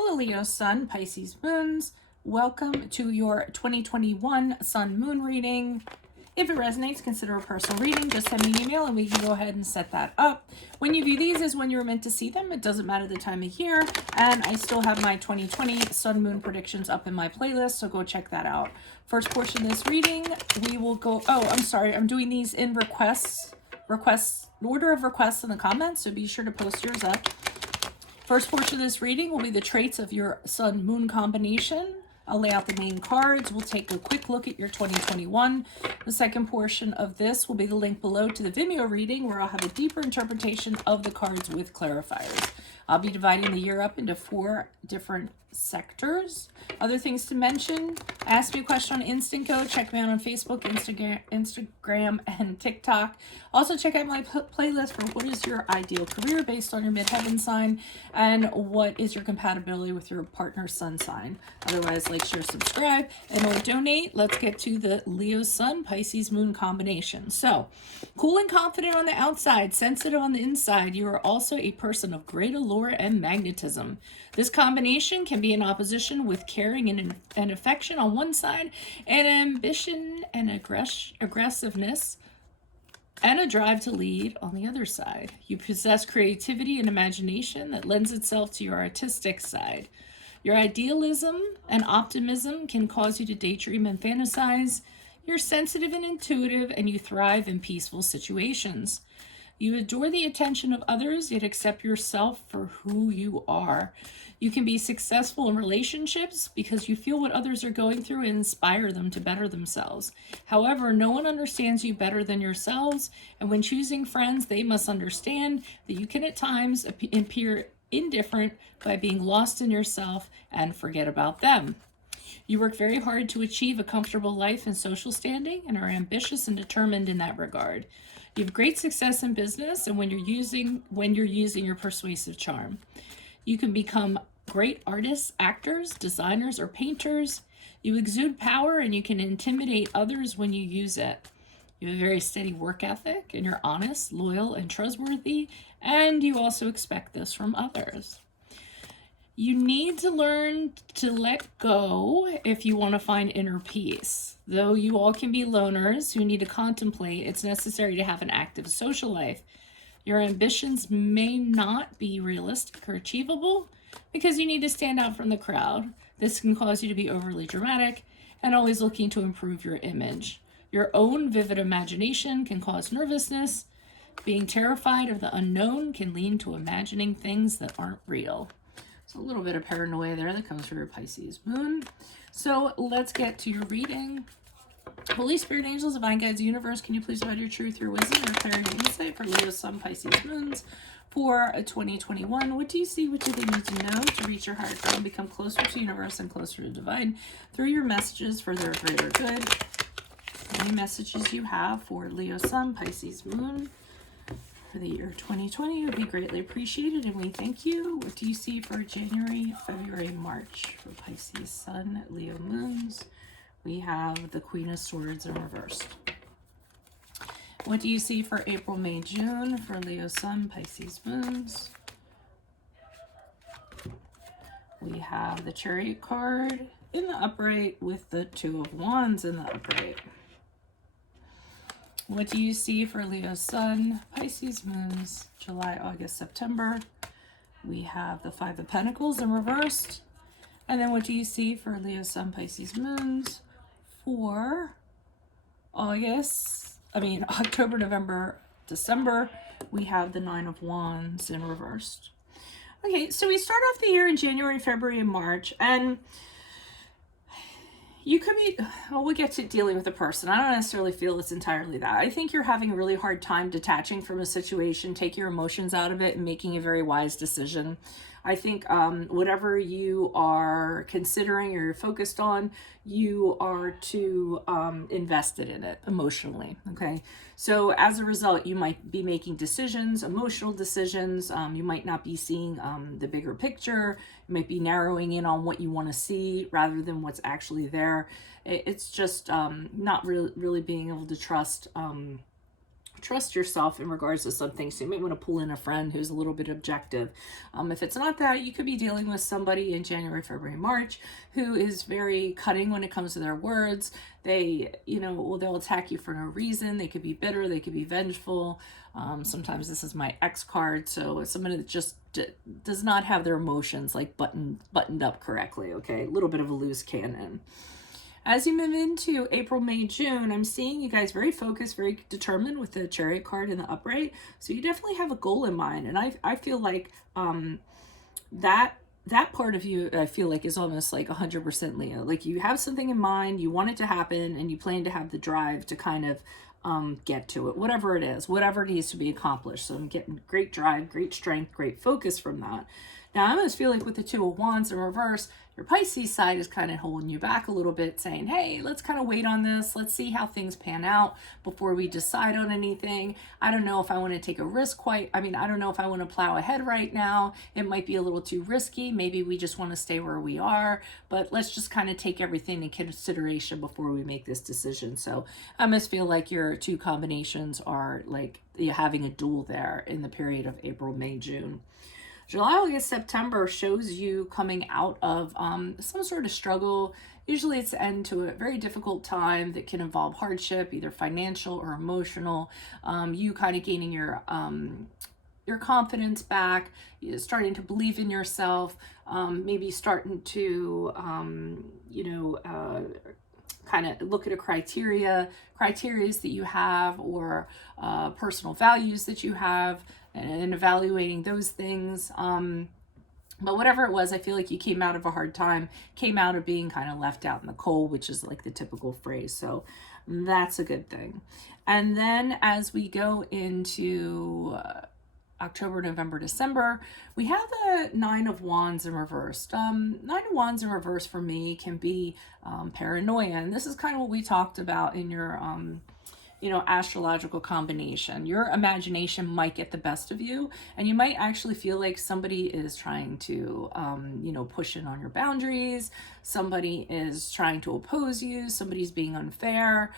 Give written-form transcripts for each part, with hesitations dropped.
Hello, Leo Sun, Pisces Moons. Welcome to your 2021 Sun Moon reading. If it resonates, consider a personal reading. Just send me an email and we can go ahead and set that up. When you view these is when you're meant to see them. It doesn't matter the time of year. And I still have my 2020 Sun Moon predictions up in my playlist, so go check that out. First portion of this reading, we will go, I'm doing these in order of requests in the comments, so be sure to post yours up. First portion of this reading will be the traits of your Sun-Moon combination. I'll lay out the main cards. We'll take a quick look at your 2021. The second portion of this will be the link below to the Vimeo reading, where I'll have a deeper interpretation of the cards with clarifiers. I'll be dividing the year up into 4 different sectors. Other things to mention: ask me a question on Instant Go. Check me out on Facebook, Instagram, and TikTok. Also check out my playlist for what is your ideal career based on your midheaven sign, and what is your compatibility with your partner's sun sign. Otherwise, like, share, subscribe, and or donate. Let's get to the Leo Sun Pisces Moon combination. So, cool and confident on the outside, sensitive on the inside. You are also a person of great allure and magnetism. This combination can be in opposition with caring and affection on one side, and ambition and aggressiveness and a drive to lead on the other side. You possess creativity and imagination that lends itself to your artistic side. Your idealism and optimism can cause you to daydream and fantasize. You're sensitive and intuitive, and you thrive in peaceful situations. You adore the attention of others, yet accept yourself for who you are. You can be successful in relationships because you feel what others are going through and inspire them to better themselves. However, no one understands you better than yourselves, and when choosing friends, they must understand that you can at times appear indifferent by being lost in yourself and forget about them. You work very hard to achieve a comfortable life and social standing, and are ambitious and determined in that regard. You have great success in business and when you're using your persuasive charm. You can become great artists, actors, designers, or painters. You exude power and you can intimidate others when you use it. You have a very steady work ethic, and you're honest, loyal, and trustworthy, and you also expect this from others. You need to learn to let go if you want to find inner peace. Though you all can be loners who need to contemplate, it's necessary to have an active social life. Your ambitions may not be realistic or achievable because you need to stand out from the crowd. This can cause you to be overly dramatic and always looking to improve your image. Your own vivid imagination can cause nervousness. Being terrified of the unknown can lead to imagining things that aren't real. So a little bit of paranoia there that comes from your Pisces Moon. So let's get to your reading. Holy Spirit, angels, divine guides, universe, can you please provide your truth, your wisdom, your clarity, and insight for Leo, Sun, Pisces Moons for 2021? What do you see? What do they need to know to reach your higher ground, become closer to universe and closer to divine through your messages for their greater good? Any messages you have for Leo, Sun, Pisces Moon for the year 2020 would be greatly appreciated, and we thank you. What do you see for January, February, March for Pisces Sun, Leo Moons? We have the Queen of Swords in reverse. What do you see for April, May, June for Leo Sun, Pisces Moons? We have the Chariot card in the upright with the Two of Wands in the upright. What do you see for Leo Sun, Pisces Moons, July, August, September? We have the Five of Pentacles in reversed. And then what do you see for Leo Sun, Pisces Moons for October, November, December? We have the Nine of Wands in reversed. Okay, so we start off the year in January, February, and March, and you could be, we'll get to dealing with a person. I don't necessarily feel it's entirely that. I think you're having a really hard time detaching from a situation, take your emotions out of it, and making a very wise decision. I think whatever you are considering or you're focused on, you are too invested in it emotionally, okay? So as a result, you might be making decisions, emotional decisions. You might not be seeing the bigger picture. You might be narrowing in on what you want to see rather than what's actually there. It's just not really being able to trust trust yourself in regards to something. So you might want to pull in a friend who's a little bit objective. If it's not that, you could be dealing with somebody in January, February, March who is very cutting when it comes to their words. They, they'll attack you for no reason. They could be bitter. They could be vengeful. Sometimes this is my ex card. So it's somebody that just does not have their emotions like buttoned up correctly. Okay. A little bit of a loose cannon. As you move into April, May, June, I'm seeing you guys very focused, very determined with the Chariot card in the upright. So you definitely have a goal in mind. And I feel like that part of you, I feel like, is almost like 100% Leo. Like you have something in mind, you want it to happen, and you plan to have the drive to kind of get to it, whatever it is, whatever needs to be accomplished. So I'm getting great drive, great strength, great focus from that. Now, I almost feel like with the Two of Wands in reverse, your Pisces side is kind of holding you back a little bit, saying, hey, let's kind of wait on this. Let's see how things pan out before we decide on anything. I don't know if I want to take a risk I don't know if I want to plow ahead right now. It might be a little too risky. Maybe we just want to stay where we are, but let's just kind of take everything in consideration before we make this decision. So I almost feel like your two combinations are like you're having a duel there in the period of April, May, June. July, August, September shows you coming out of some sort of struggle. Usually it's the end to a very difficult time that can involve hardship, either financial or emotional. You kind of gaining your confidence back, starting to believe in yourself, maybe starting to, kind of look at criterias that you have, or personal values that you have, and evaluating those things. But whatever it was, I feel like you came out of a hard time, came out of being kind of left out in the cold, which is like the typical phrase. So that's a good thing. And then as we go into October, November, December, we have the Nine of Wands in reverse. Nine of Wands in reverse for me can be paranoia. And this is kind of what we talked about in your astrological combination. Your imagination might get the best of you, and you might actually feel like somebody is trying to, push in on your boundaries. Somebody is trying to oppose you. Somebody's being unfair.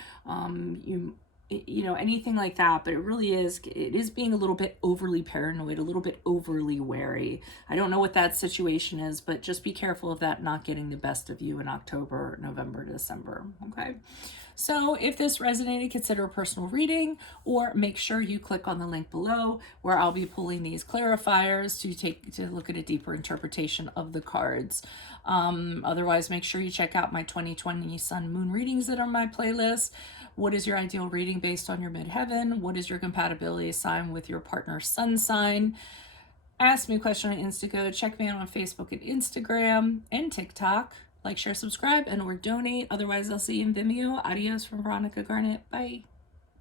Anything like that. But it is being a little bit overly paranoid, a little bit overly wary. I don't know what that situation is, but just be careful of that not getting the best of you in October, November, December. Okay. So if this resonated, consider a personal reading, or make sure you click on the link below where I'll be pulling these clarifiers to look at a deeper interpretation of the cards. Otherwise, make sure you check out my 2020 Sun Moon readings that are on my playlist. What is your ideal reading based on your midheaven? What is your compatibility sign with your partner's sun sign? Ask me a question on Instago. Check me out on Facebook and Instagram and TikTok. Like, share, subscribe, and or donate. Otherwise, I'll see you in Vimeo. Adios from Veronica Garnett. Bye.